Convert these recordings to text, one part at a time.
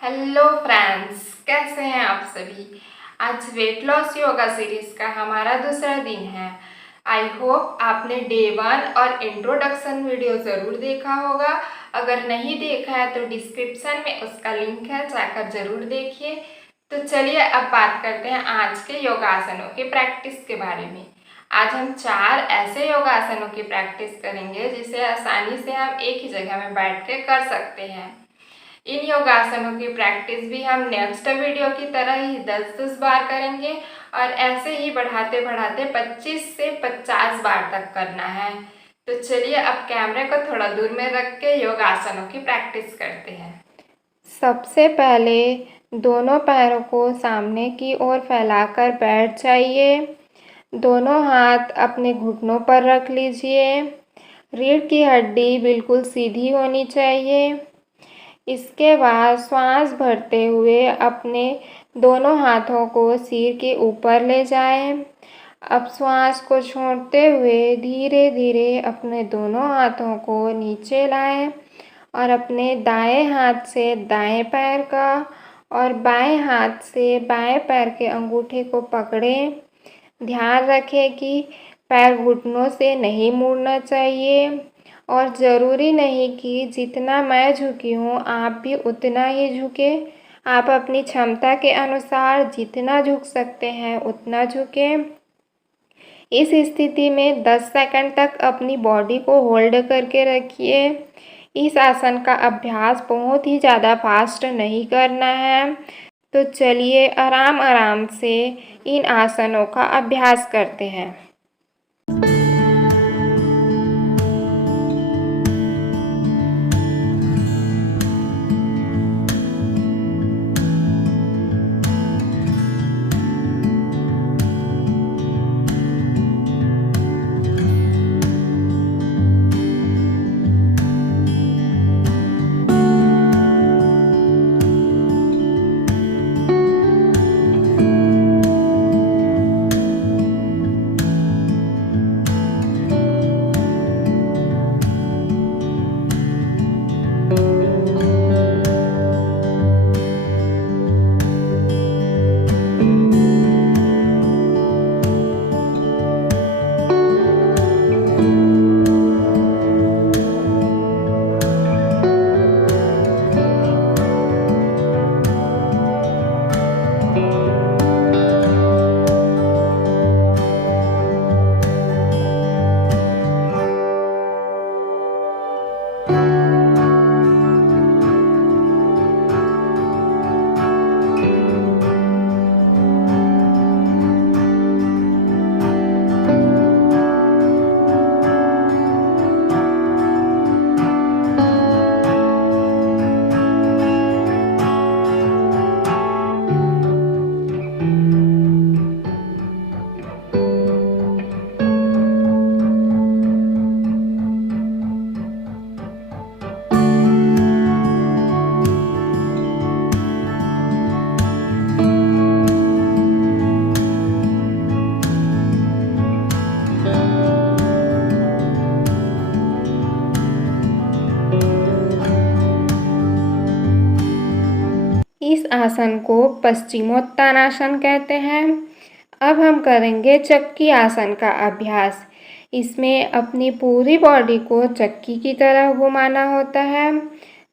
Hello friends, कैसे हैं आप सभी। आज वेट लॉस योगा सीरीज का हमारा दूसरा दिन है। आई होप आपने डे 1 और इंट्रोडक्शन वीडियो ज़रूर देखा होगा। अगर नहीं देखा है तो डिस्क्रिप्शन में उसका लिंक है, जाकर ज़रूर देखिए। तो चलिए अब बात करते हैं आज के योगासनों के प्रैक्टिस के बारे में। आज हम 4 ऐसे योगासनों की प्रैक्टिस करेंगे जिसे आसानी से हम एक ही जगह में बैठ के कर सकते हैं। इन योगासनों की प्रैक्टिस भी हम नेक्स्ट वीडियो की तरह ही 10-10 बार करेंगे और ऐसे ही बढ़ाते बढ़ाते 25 से 50 बार तक करना है। तो चलिए अब कैमरे को थोड़ा दूर में रख के योगासनों की प्रैक्टिस करते हैं। सबसे पहले दोनों पैरों को सामने की ओर फैलाकर बैठ जाइए। दोनों हाथ अपने घुटनों पर रख लीजिए। रीढ़ की हड्डी बिल्कुल सीधी होनी चाहिए। इसके बाद श्वास भरते हुए अपने दोनों हाथों को सिर के ऊपर ले जाएं। अब श्वास को छोड़ते हुए धीरे धीरे अपने दोनों हाथों को नीचे लाएं और अपने दाएं हाथ से दाएं पैर का और बाएं हाथ से बाएं पैर के अंगूठे को पकड़ें। ध्यान रखें कि पैर घुटनों से नहीं मुड़ना चाहिए और ज़रूरी नहीं कि जितना मैं झुकी हूँ आप भी उतना ही झुके। आप अपनी क्षमता के अनुसार जितना झुक सकते हैं उतना झुकें। इस स्थिति में 10 सेकंड तक अपनी बॉडी को होल्ड करके रखिए। इस आसन का अभ्यास बहुत ही ज़्यादा फास्ट नहीं करना है। तो चलिए आराम आराम से इन आसनों का अभ्यास करते हैं। इस आसन को पश्चिमोत्तानासन कहते हैं। अब हम करेंगे चक्की आसन का अभ्यास। इसमें अपनी पूरी बॉडी को चक्की की तरह घुमाना होता है।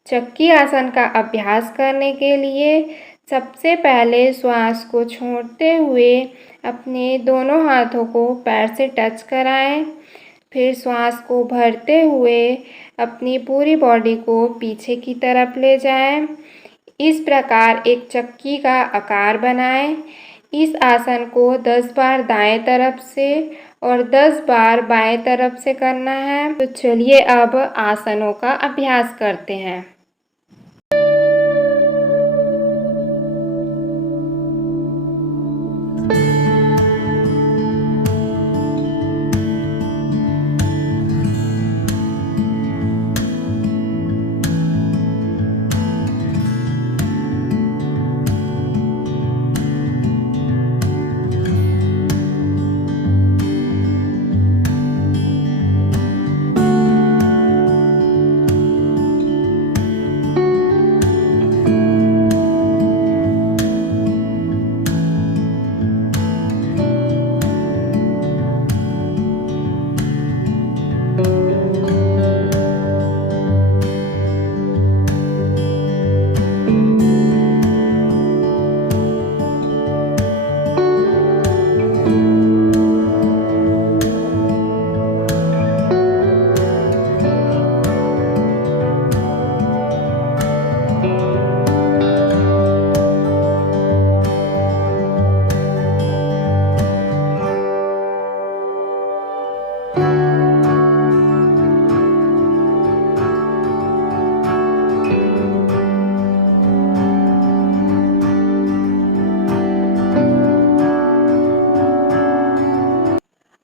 चक्की आसन का अभ्यास करने के लिए सबसे पहले श्वास को छोड़ते हुए अपने दोनों हाथों को पैर से टच कराएं। फिर श्वास को भरते हुए अपनी पूरी बॉडी को पीछे की तरफ ले जाएं। इस प्रकार एक चक्की का आकार बनाएं। इस आसन को 10 बार दाएं तरफ से और 10 बार बाएं तरफ से करना है। तो चलिए अब आसनों का अभ्यास करते हैं।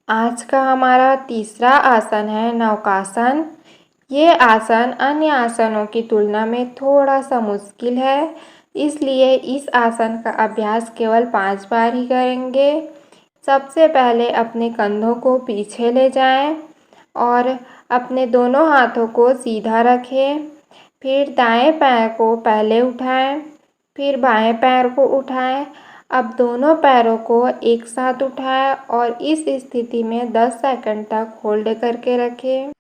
आज का हमारा तीसरा आसन है नौकासन। ये आसन अन्य आसनों की तुलना में थोड़ा सा मुश्किल है, इसलिए इस आसन का अभ्यास केवल 5 बार ही करेंगे। सबसे पहले अपने कंधों को पीछे ले जाएं और अपने दोनों हाथों को सीधा रखें। फिर दाएं पैर को पहले उठाएं, फिर बाएं पैर को उठाएं। अब दोनों पैरों को एक साथ उठाएं और इस स्थिति में 10 सेकंड तक होल्ड करके रखें।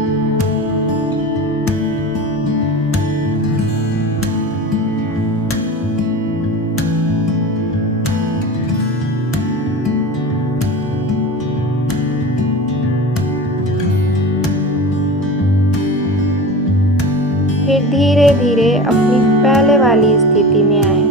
फिर धीरे धीरे अपनी पहले वाली स्थिति में आए।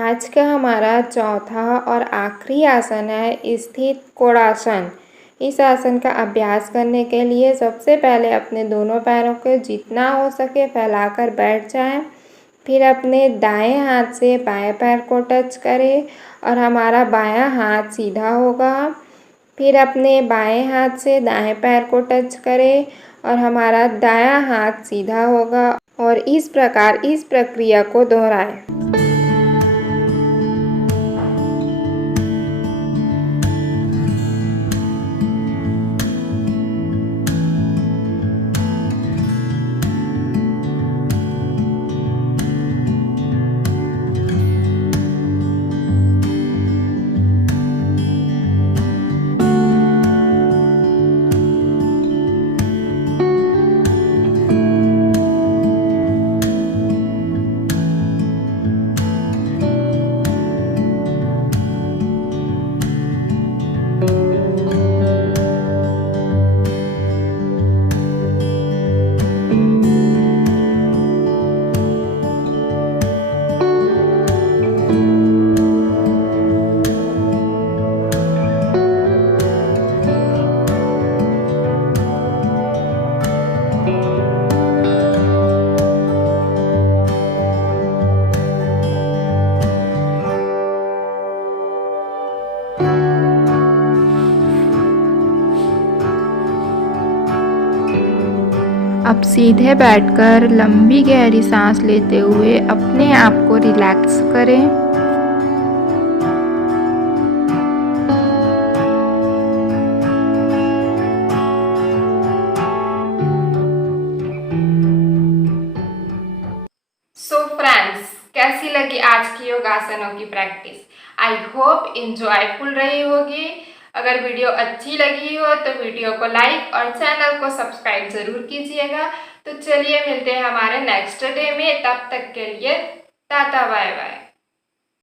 आज का हमारा चौथा और आखिरी आसन है स्थित कोणासन। इस आसन का अभ्यास करने के लिए सबसे पहले अपने दोनों पैरों को जितना हो सके फैलाकर बैठ जाएं। फिर अपने दाएं हाथ से बाएं पैर को टच करें और हमारा बायां हाथ सीधा होगा। फिर अपने बाएं हाथ से दाएं पैर को टच करें और हमारा दायां हाथ सीधा होगा और इस प्रकार इस प्रक्रिया को दोहराएं। अब सीधे बैठकर लंबी गहरी सांस लेते हुए अपने आप को रिलैक्स करें। सो फ्रेंड्स, कैसी लगी आज की योगासनों की प्रैक्टिस? आई होप इंजॉयफुल रही होगी। अगर वीडियो अच्छी लगी हो तो वीडियो को लाइक और चैनल को सब्सक्राइब ज़रूर कीजिएगा। तो चलिए मिलते हैं हमारे नेक्स्ट डे में, तब तक के लिए टाटा बाय बाय।